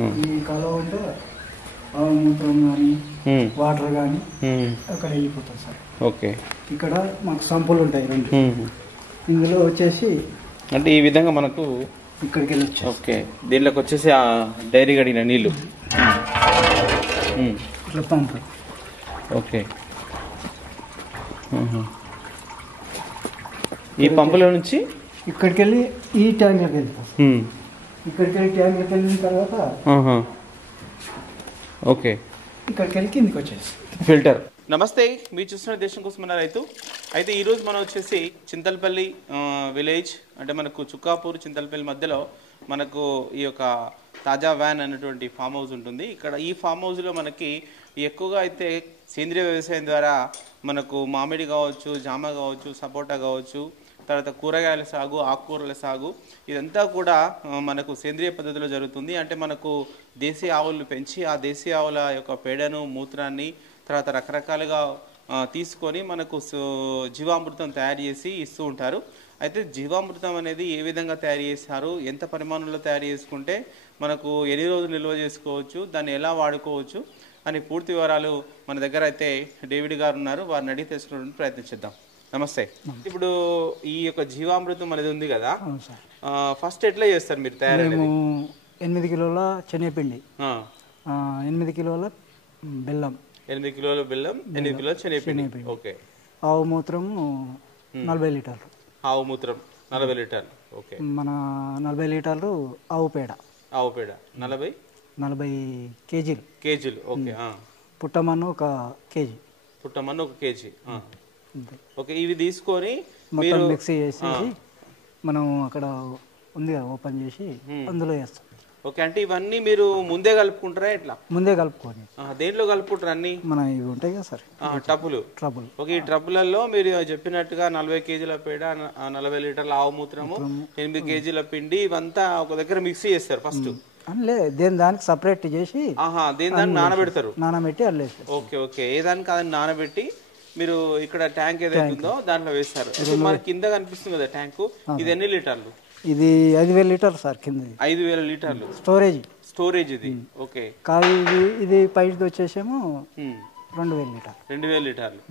ఈ కాలువ అంటే మూత్రం కానీ వాటర్ కానీ అక్కడ వెళ్ళిపోతుంది సార్. ఓకే. ఇక్కడ మాకు సంపులు ఉంటాయి రెండు, ఇందులో వచ్చేసి అంటే ఈ విధంగా మనకు ఇక్కడికి వెళ్ళొచ్చు. ఓకే. దీంట్లోకి వచ్చేసి ఆ డైరీ గడిగిన నీళ్ళు ఇట్లా పంపు. ఓకే. ఈ పంపులో నుంచి ఇక్కడికి వెళ్ళి ఈ ట్యాంక్లోకి వెళ్తాం. ఇక్కడికి వెళ్ళి ట్యాంక్లోకి వెళ్ళిన తర్వాత ఓకే ఇక్కడికి వెళ్ళి కిందికి వచ్చేసి ఫిల్టర్. నమస్తే, మీరు చూస్తున్న దేశం కోసమన్న రైతు. అయితే ఈరోజు మనం వచ్చేసి చింతలపల్లి విలేజ్, అంటే మనకు చుక్కాపూర్ చింతలపల్లి మధ్యలో మనకు ఈ యొక్క తాజా వ్యాన్ అనేటువంటి ఫామ్ హౌస్ ఉంటుంది. ఇక్కడ ఈ ఫామ్ హౌస్లో మనకి ఎక్కువగా అయితే సేంద్రియ వ్యవసాయం ద్వారా మనకు మామిడి కావచ్చు, జామ కావచ్చు, సపోటా కావచ్చు, తర్వాత కూరగాయల సాగు, ఆకుకూరల సాగు, ఇదంతా కూడా మనకు సేంద్రియ పద్ధతిలో జరుగుతుంది. అంటే మనకు దేశీ ఆవులను పెంచి ఆ దేశీ ఆవుల యొక్క పేడను, మూత్రాన్ని తర్వాత రకరకాలుగా తీసుకొని మనకు జీవామృతం తయారు చేసి ఇస్తూ ఉంటారు. అయితే జీవామృతం అనేది ఏ విధంగా తయారు చేస్తారు, ఎంత పరిమాణంలో తయారు చేసుకుంటే మనకు ఎన్ని రోజులు నిల్వ చేసుకోవచ్చు, దాన్ని ఎలా వాడుకోవచ్చు అని పూర్తి వివరాలు మన దగ్గర అయితే డేవిడ్ గారు ఉన్నారు, వారిని అడిగి తెలుసుకోవడానికి ప్రయత్నించేద్దాం. నమస్తే. ఇప్పుడు ఈ యొక్క జీవామృతం అనేది ఉంది కదా, ఫస్ట్ ఎట్లా చేస్తారు మీరు తయారు? 8 కిలోల శనగపిండి, 8 కిలోల బెల్లం, 8 కిలోల బెల్లం, 8 కిలోల శనగపిండి. ఓకే. ఆవు మూత్రం 40 లీటర్లు. ఆవు మూత్రం 40 లీటర్లు. ఓకే. మన 40 లీటర్లు ఆవు పేడ. ఆవు పేడ 40 కేజీలు. ఓకే. పుట్టమన్ను 1 కేజీ. పుట్టమన్ను 1 కేజీ. ఓకే. ఇవి తీసుకొని మొత్తం మిక్సీ చేసేసి మనం అక్కడ ఉంది కదా ఓపెన్ చేసి అందులో వేస్తాం. ఓకే. అంటే ఇవన్నీ మీరు ముందే కలుపుకుంటారా ఎట్లా? ముందే కలుపుకొని. దేంట్లో కలుపుకుంటారు అన్ని? మన ఇవి ఉంటాయి కదా సార్, ట్రబ్బులు. ఓకే. ఈ ట్రబ్బులలో మీరు చెప్పినట్టుగా 40 కేజీల పేడ, 40 లీటర్ల ఆవు మూత్రము, 8 కేజీల పిండి, ఇవంతా ఒక దగ్గర మిక్సీ చేస్తారు ఫస్ట్. దేని దానికి సపరేట్ చేసి దేని దాన్ని నానబెట్టి అల్లేసి. ఓకే. ఓకే. ఏ దానికి అదని నానబెట్టి మీరు ఇక్కడ ట్యాంక్ ఏదైతే ఉందో దాంట్లో వేస్తారు. మన కింద కనిపిస్తుంది కదా ట్యాంకు, ఇది ఎన్ని లీటర్లు? ఇది 5000 లీటర్లు సార్. కింద 5000 లీటర్లు స్టోరేజ్ ఇది. ఓకే. ఇది పైకి వచ్చేసేమో 2000 లీటర్లు.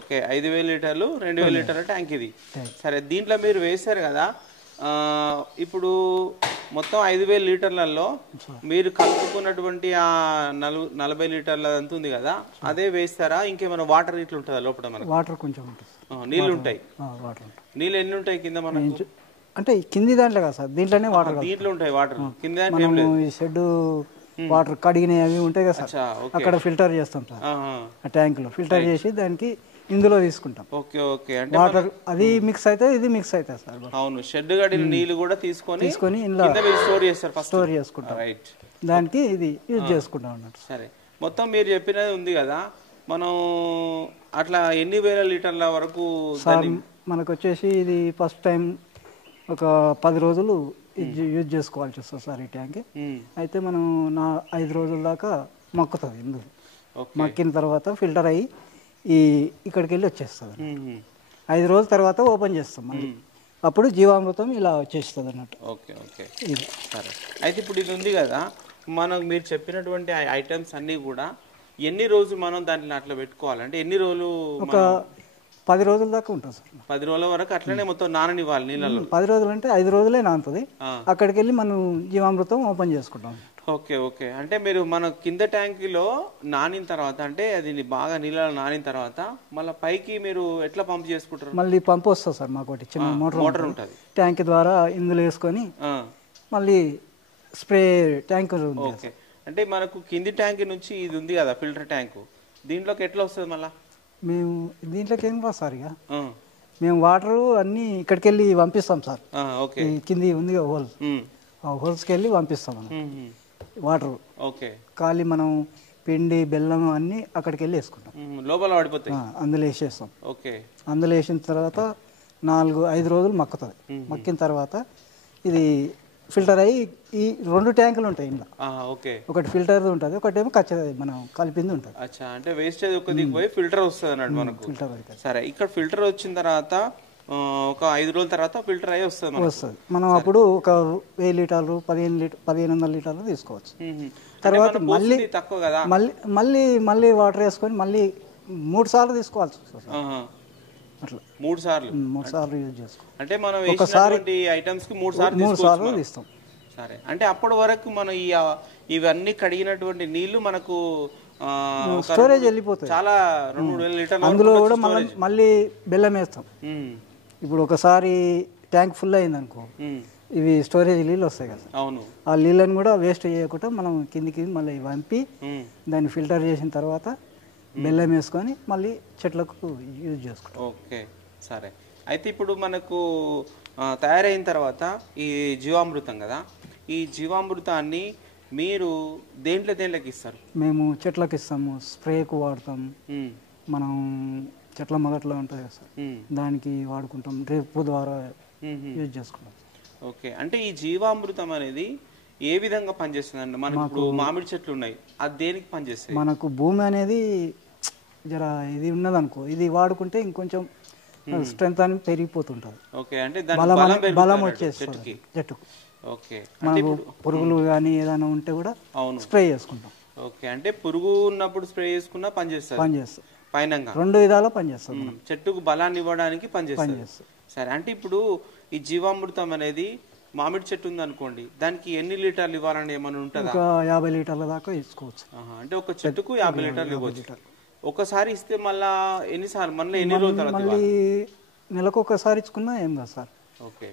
ఓకే. 5000 లీటర్లు, 2000 లీటర్ల ట్యాంక్ ఇది. సరే, దీంట్లో మీరు వేశారు కదా, ఇప్పుడు మొత్తం 5000 లీటర్లలో మీరు కలుపుకున్నటువంటి ఆ 40 లీటర్ల అంత ఉంది కదా, అదే వేస్తారా? ఇంకేమైనా వాటర్ ఇట్లా ఉంటుందా లోపల? మనకు వాటర్ కొంచెం ఉంటుంది, నీళ్ళు ఉంటాయి. నీళ్ళు ఎన్ని ఉంటాయి కింద? మనం అంటే కింది దాంట్లో కదా సార్, దీంట్లోనే వాటర్, దీంట్లో ఉంటాయి వాటర్. కింద షెడ్ వాటర్ కడిగినవి అవి ఉంటాయి కదా సార్, అక్కడ ఫిల్టర్ చేస్తాం సార్. ఆ ట్యాంక్ లో ఫిల్టర్ చేసి దానికి ఇందులో తీసుకుంటాం. ఓకే. ఓకే. అంటే వాటర్ అది మిక్స్ అయితే ఇది మిక్స్ అవుతుంది సార్. అవును, షెడ్ గడిన నీళ్ళు కూడా తీసుకొని స్టోర్ చేసుకుంటాం. రైట్. దానికి ఇది యూజ్ చేసుకుంటాం అన్నట్టు. సరే, మొత్తం మీరు చెప్పినది ఉంది కదా, మనం అట్లా ఎన్ని వేల లీటర్ల వరకు? మనకు వచ్చేసి ఇది ఫస్ట్ టైం ఒక 10 రోజులు యూజ్ చేసుకోవాల్సి వస్తుంది సార్ ఈ ట్యాంక్. అయితే మనం 5 రోజుల దాకా మక్కుతుంది. ఇందులో మక్కిన తర్వాత ఫిల్టర్ అయ్యి ఇక్కడికి వెళ్ళి వచ్చేస్తుంది. 5 రోజుల తర్వాత ఓపెన్ చేస్తాం మళ్ళీ, అప్పుడు జీవామృతం ఇలా వచ్చేస్తుంది అన్నట్టు. ఓకే. ఓకే. సరే, అయితే ఇప్పుడు ఇది ఉంది కదా, మనం మీరు చెప్పినటువంటి ఐటమ్స్ అన్నీ కూడా ఎన్ని రోజులు మనం దాంట్లో అట్లా పెట్టుకోవాలంటే ఎన్ని రోజులు? ఒక 10 రోజుల దాకా ఉంటుంది సార్. 10 రోజుల వరకు అట్లనే మొత్తం నాననివ్వాలి నీళ్ళలో. 10 రోజులు అంటే 5 రోజులే నానుతుంది. అక్కడికి వెళ్ళి మనం జీవామృతం ఓపెన్ చేసుకుంటాం. ఓకే. ఓకే. అంటే మీరు మన కింద ట్యాంకీలో నానిన తర్వాత, అంటే అది బాగా నీళ్ళలో నానిన తర్వాత మళ్ళీ పైకి మీరు ఎట్లా పంప్ చేసుకుంటారు? మళ్ళీ పంప్ వస్తుంది సార్, మాకు ఒకటి చిన్న మోటార్ ఉంటుంది. ట్యాంక్ ద్వారా ఇందులో వేసుకొని మళ్ళీ స్ప్రే ట్యాంక్. ఓకే. అంటే మనకు కింది ట్యాంక్ నుంచి ఇది ఉంది కదా ఫిల్టర్ ట్యాంకు, దీంట్లోకి ఎట్లా వస్తుంది మళ్ళీ? మేము దీంట్లోకి ఏం రా సార్, ఇక మేము వాటర్ అన్ని ఇక్కడికి వెళ్ళి పంపిస్తాం సార్. కింది ఉంది హోల్స్, ఆ హోల్స్కి వెళ్ళి పంపిస్తాం మనం వాటర్. ఓకే. ఖాళీ మనం పిండి బెల్లం అన్ని అక్కడికి వెళ్ళి వేసుకుంటాం, లోపల పడిపోతాయి. అందులో వేసేస్తాం. ఓకే. అందులో వేసిన తర్వాత 4-5 రోజులు మక్కుతుంది. మక్కిన తర్వాత ఇది ఫిల్టర్ అయ్యి ఈ 2 ట్యాంకులు ఉంటాయి ఇంట్లో. ఒకటి ఫిల్టర్ ఉంటుంది, ఒకటేమో మనం కలిపింది ఉంటుంది. అంటే వేస్టేజ్ ఒక దిగిపోయి ఫిల్టర్ వస్తుంది అన్నట్టు మనకు. ఫిల్టర్. సరే, ఇక్కడ ఫిల్టర్ వచ్చిన తర్వాత ఒక 5 రోజుల తర్వాత ఫిల్టర్ అయ్యి వస్తుంది మనకు. వస్తుంది. మనం అప్పుడు ఒక 1000 లీటర్లు 1500 లీటర్లు తీసుకోవచ్చు. తర్వాత మనం మళ్ళీ పోసింది తక్కువ కదా. మళ్ళీ వాటర్ వేసుకొని మళ్ళీ 3 సార్లు తీసుకోవాల్సి వస్తుంది. అట్లా 3 సార్లు 3 సార్లు యూజ్ చేసుకోవాలి. అంటే మనం వేసినటువంటి ఐటమ్స్ కి 3 సార్లు 3 సార్లు తీస్తాం. సరే, అంటే అప్పటి వరకు మనం ఇవన్నీ కడిగినటువంటి నీళ్లు మనకు స్టోరేజ్ వెళ్ళిపోతాయి. చాలా 2-3 వేల లీటర్లు. అందులో కూడా మనం మళ్ళీ బెల్లం వేస్తాం. ఇప్పుడు ఒకసారి ట్యాంక్ ఫుల్ అయింది అనుకో, ఇవి స్టోరేజ్ నీళ్ళు వస్తాయి కదా, అవును, ఆ నీళ్ళని కూడా వేస్ట్ చేయకుండా మనం కిందికి మళ్ళీ వంపి దాన్ని ఫిల్టర్ చేసిన తర్వాత బెల్లం వేసుకొని మళ్ళీ చెట్లకు యూజ్ చేసుకుంటాం. ఓకే, సరే. అయితే ఇప్పుడు మనకు తయారైన తర్వాత ఈ జీవామృతం కదా, ఈ జీవామృతాన్ని మీరు దేంట్లోకి ఇస్తారు? మేము చెట్లకు ఇస్తాము, స్ప్రేకు వాడతాం. మనం చెట్ల మొదట్లో ఉంటుంది కదా సార్, దానికి వాడుకుంటాం, డ్రిప్ ద్వారా యూజ్ చేసుకుంటాం. ఓకే, అంటే ఈ జీవామృతం అనేది ఏ విధంగా పనిచేస్తుంది అండి? మనకు ఇప్పుడు మామిడి చెట్లు ఉన్నాయి, అది దేనికి పనిచేస్తాయి? మనకు భూమి అనేది జర ఇది ఉన్నదనుకో, ఇది వాడుకుంటే ఇంకొంచెం స్ట్రెంత్ అని పెరిగిపోతుంటుంది. ఓకే, అంటే బలం వచ్చేస్తుంది చెట్టుకు. ఓకే, మనకు పురుగులు కానీ ఏదైనా ఉంటే కూడా స్ప్రే చేసుకుంటాం. ఓకే, అంటే పురుగు ఉన్నప్పుడు స్ప్రే చేసుకున్నా పనిచేస్తుంది. పైన 2 విధాలా పనిచేస్తుంది. చెట్టుకు బలాన్ని ఇవ్వడానికి పనిచేస్తుంది. సరే, అంటే ఇప్పుడు ఈ జీవామృతం అనేది మామిడి చెట్టు ఉంది అనుకోండి, దానికి ఎన్ని లీటర్లు ఇవ్వాలని ఏమైనా ఉంటుందా? ఒక 50 లీటర్ల దాకా ఇచ్చుకోవచ్చు. అంటే ఒక చెట్టుకు 50 లీటర్లు ఇవ్వచ్చు. ఒకసారి ఇస్తే మళ్ళీ ఎన్నిసార్లు, మళ్ళీ ఎన్ని రోజుల తర్వాత? మళ్ళీ నెలకు ఒకసారి ఇచ్చుకున్నా ఏం కాదు సార్.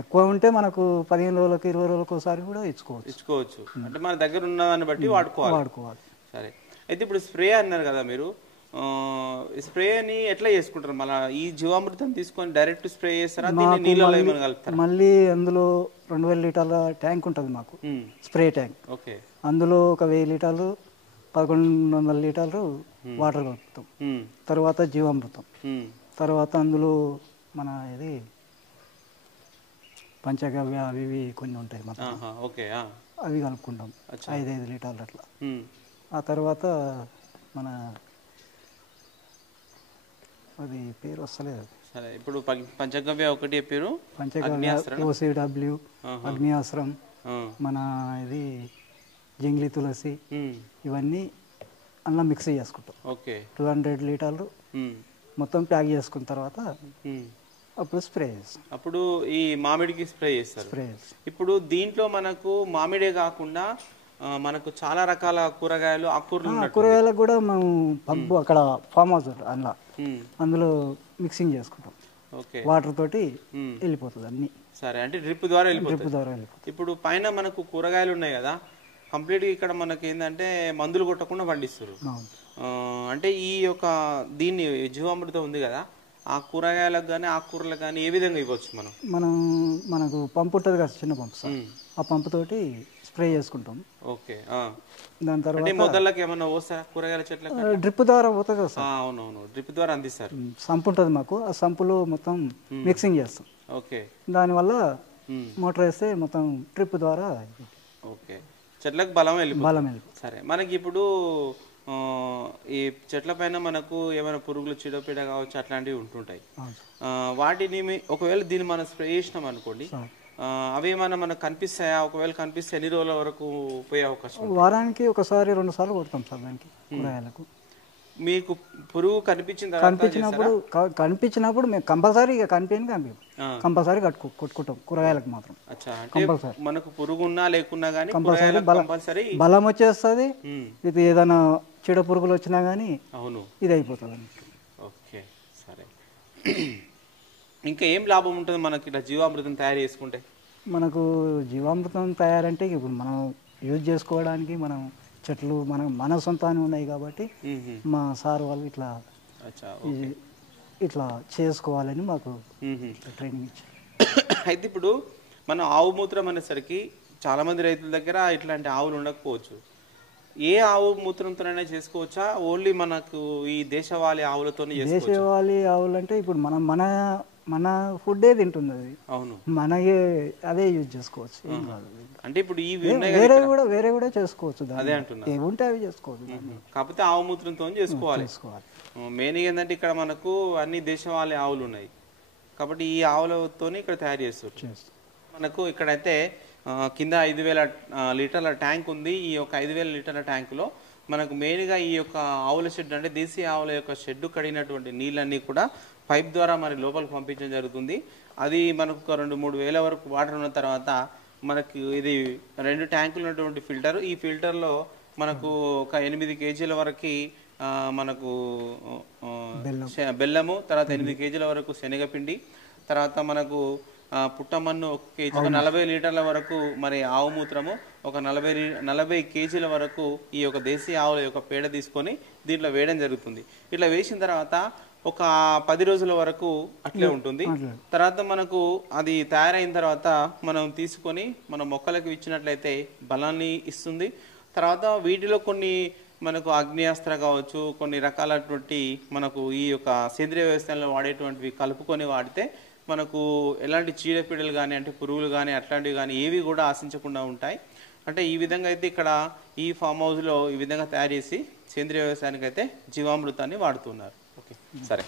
ఎక్కువ ఉంటే మనకు 15 రోజులకు 20 రోజులకు ఒకసారి కూడా ఇచ్చుకోవచ్చు. అంటే మన దగ్గర ఉన్నదాన్ని బట్టి వాడుకోవాలి. సరే, అయితే ఇప్పుడు స్ప్రే అన్నారు కదా మీరు, స్ప్రేని ఎట్లా చేసుకుంటారు? మళ్ళీ ఈ జీవామృతం తీసుకొని డైరెక్ట్ స్ప్రే చేస్తారా, దీన్ని నీళ్ళలో ఏమైనా కలుపుతారా? మళ్ళీ అందులో 2000 లీటర్ల ట్యాంక్ ఉంటుంది మాకు, స్ప్రే ట్యాంక్. ఓకే, అందులో ఒక 1000 లీటర్లు 1100 లీటర్లు వాటర్ కలుపుతాం. తర్వాత జీవామృతం, తర్వాత అందులో మన ఇది పంచగవ్య అవి ఇవి కొన్ని ఉంటాయి మొత్తం, అవి కలుపుకుంటాం 5 లీటర్లు అట్లా. ఆ తర్వాత మన అది పేరు వస్తలేదు. సరే, ఇప్పుడు పంచగవ్య ఒకటి చెప్పారు, పంచగవ్య, OCW, అగ్నియాస్త్రం, మన ఇది జంగ్లీ తులసి, ఇవన్నీ అలా మిక్స్ చేసుకుంటాం. ఓకే, 200 లీటర్లు మొత్తం ప్యాక్ చేసుకున్న తర్వాత అప్పుడు స్ప్రే చేస్తాం. అప్పుడు ఈ మామిడికి స్ప్రే చేస్తారు. ఇప్పుడు దీంట్లో మనకు మామిడే కాకుండా మనకు చాలా రకాల కూరగాయలు, కూరగాయలకు కూడా మేము పబ్బు అక్కడ ఫామ్ హౌస్ అందులో మిక్సింగ్ చేసుకుంటాం. వాటర్ తోటి వెళ్ళిపోతుంది అన్ని. సరే, అంటే డ్రిప్ ద్వారా వెళ్ళిపోతుంది. ఇప్పుడు పైన మనకు కూరగాయలు ఉన్నాయి కదా, కంప్లీట్ గా ఇక్కడ మనకి ఏంటంటే మందులు కొట్టకుండా పండిస్తారు. అంటే ఈ యొక్క దీన్ని జీవామృతం ఉంది కదా, ఆ కూరగాయలకు కానీ ఆకుకూరలకు కానీ ఏ విధంగా ఇవ్వచ్చు? మనకు పంపు ఉంటుంది కదా, చిన్న పంపు సార్, ఆ పంపు తోటి స్ప్రే చేసుకుంటాం. ఓకే, దాని తర్వాత మొదలకి ఏమన్నా పోస్తారా కూరగాయల చెట్లకు? డ్రిప్ ద్వారా పోతుంది కదా సార్. అవునవును, డ్రిప్ ద్వారా అందిస్తారు. సంపు ఉంటుంది మాకు, ఆ సంపులో మొత్తం మిక్సింగ్ చేస్తాం. ఓకే, దానివల్ల మోటార్ వేస్తే మొత్తం డ్రిప్ ద్వారా ఓకే చెట్లకు బలం వెళ్ళిపోతుంది. సరే, మనకి ఇప్పుడు ఈ చెట్ల పైన మనకు ఏమైనా పురుగులు, చీడపీడ కావచ్చు, అట్లాంటివి ఉంటుంటాయి. వాటిని ఒకవేళ దీన్ని మనం స్ప్రే చేసినాం అనుకోండి, అవి ఏమైనా మనకు కనిపిస్తాయా? ఒకవేళ కనిపిస్తే ఎన్ని రోజుల వరకు పోయే అవకాశం? వారానికి ఒకసారి 2 సార్లు కొడతాం సార్ దానికి, కూరగాయలకు. మీకు పురుగు కనిపించినప్పుడు మేము కంపల్సరీ కంపల్సరీ కొట్టుకుంటాం కూరగాయలకు మాత్రం. మనకు పురుగు ఉన్నా లేకున్నా కానీ కంపల్సరీ బలం వచ్చేస్తుంది. ఇది ఏదైనా చీడ పురుగులు వచ్చినా గానీ ఇది అయిపోతుంది. ఓకే, సరే. ఇంకా ఏం లాభం ఉంటుంది మనకి ఇట్లా జీవామృతం తయారు చేసుకుంటే? మనకు జీవామృతం తయారంటే ఇప్పుడు మనం యూజ్ చేసుకోవడానికి మనం చెట్లు మన సొంతాన్ని ఉన్నాయి కాబట్టి మా సార్ వాళ్ళు ఇట్లా చేసుకోవాలని మాకు ట్రైనింగ్ ఇచ్చారు. అయితే ఇప్పుడు మనం ఆవు మూత్రం అనేసరికి చాలా మంది రైతుల దగ్గర ఇట్లాంటి ఆవులు ఉండకపోవచ్చు. ఏ ఆవు మూత్రంతోనైనా చేసుకోవచ్చా? ఓన్లీ మనకు ఈ దేశవాళీ ఆవులతో? దేశవాళీ ఆవులు అంటే ఇప్పుడు మన ఫుడ్డే తింటుంది అది. అవును, మనకే అదే యూజ్ చేసుకోవచ్చు, ఏం కాదు. అంటే ఇప్పుడు ఈ వేరే కూడా చేసుకోవచ్చు, అదే అంటున్నా, ఏముంటే అవి చేసుకోవచ్చు. కాకపోతే ఆవు మూత్రంతో చేసుకోవాలి. మెయిన్ ఏంటంటే ఇక్కడ మనకు అన్ని దేశవాళీ ఆవులు ఉన్నాయి. కాబట్టి ఈ ఆవులతోని ఇక్కడ తయారు చేస్తారు. చేస్తాం. మనకు ఇక్కడైతే కింద 5,000 లీటర్ల ట్యాంక్ ఉంది. ఈ యొక్క 5,000 లీటర్ల ట్యాంకులో మనకు మెయిన్గా ఈ యొక్క ఆవుల షెడ్ అంటే దేశీ ఆవుల యొక్క షెడ్ కడిగినటువంటి నీళ్ళన్నీ కూడా పైప్ ద్వారా మరి లోపలికి పంపించడం జరుగుతుంది. అది మనకు ఒక 2-3 వేల వరకు వాటర్ ఉన్న తర్వాత మనకు ఇది 2 ట్యాంకులు ఉన్నటువంటి ఫిల్టర్. ఈ ఫిల్టర్లో మనకు ఒక 8 కేజీల వరకు మనకు బెల్లము, తర్వాత 8 కేజీల వరకు శనగపిండి, తర్వాత మనకు పుట్టమన్ను 1 కేజీ, 40 లీటర్ల వరకు మరి ఆవు మూత్రము, ఒక 40 కేజీల వరకు ఈ యొక్క దేశీ ఆవుల యొక్క పేడ తీసుకొని దీంట్లో వేయడం జరుగుతుంది. ఇట్లా వేసిన తర్వాత ఒక 10 రోజుల వరకు అట్లే ఉంటుంది. తర్వాత మనకు అది తయారైన తర్వాత మనం తీసుకొని మన మొక్కలకు ఇచ్చినట్లయితే బలాన్ని ఇస్తుంది. తర్వాత వీటిలో కొన్ని మనకు అగ్నియాస్త్ర కావచ్చు, కొన్ని రకాలటువంటి మనకు ఈ యొక్క సేంద్రియ వ్యవసాయంలో వాడేటువంటివి కలుపుకొని వాడితే మనకు ఎలాంటి చీడపీడలు కానీ అంటే పురుగులు కానీ అట్లాంటివి కానీ ఏవి కూడా ఆశించకుండా ఉంటాయి. అంటే ఈ విధంగా అయితే ఇక్కడ ఈ ఫామ్ హౌస్లో ఈ విధంగా తయారు చేసి సేంద్రియ వ్యవసాయానికి అయితే జీవామృతాన్ని వాడుతున్నారు. ఓకే, సరే.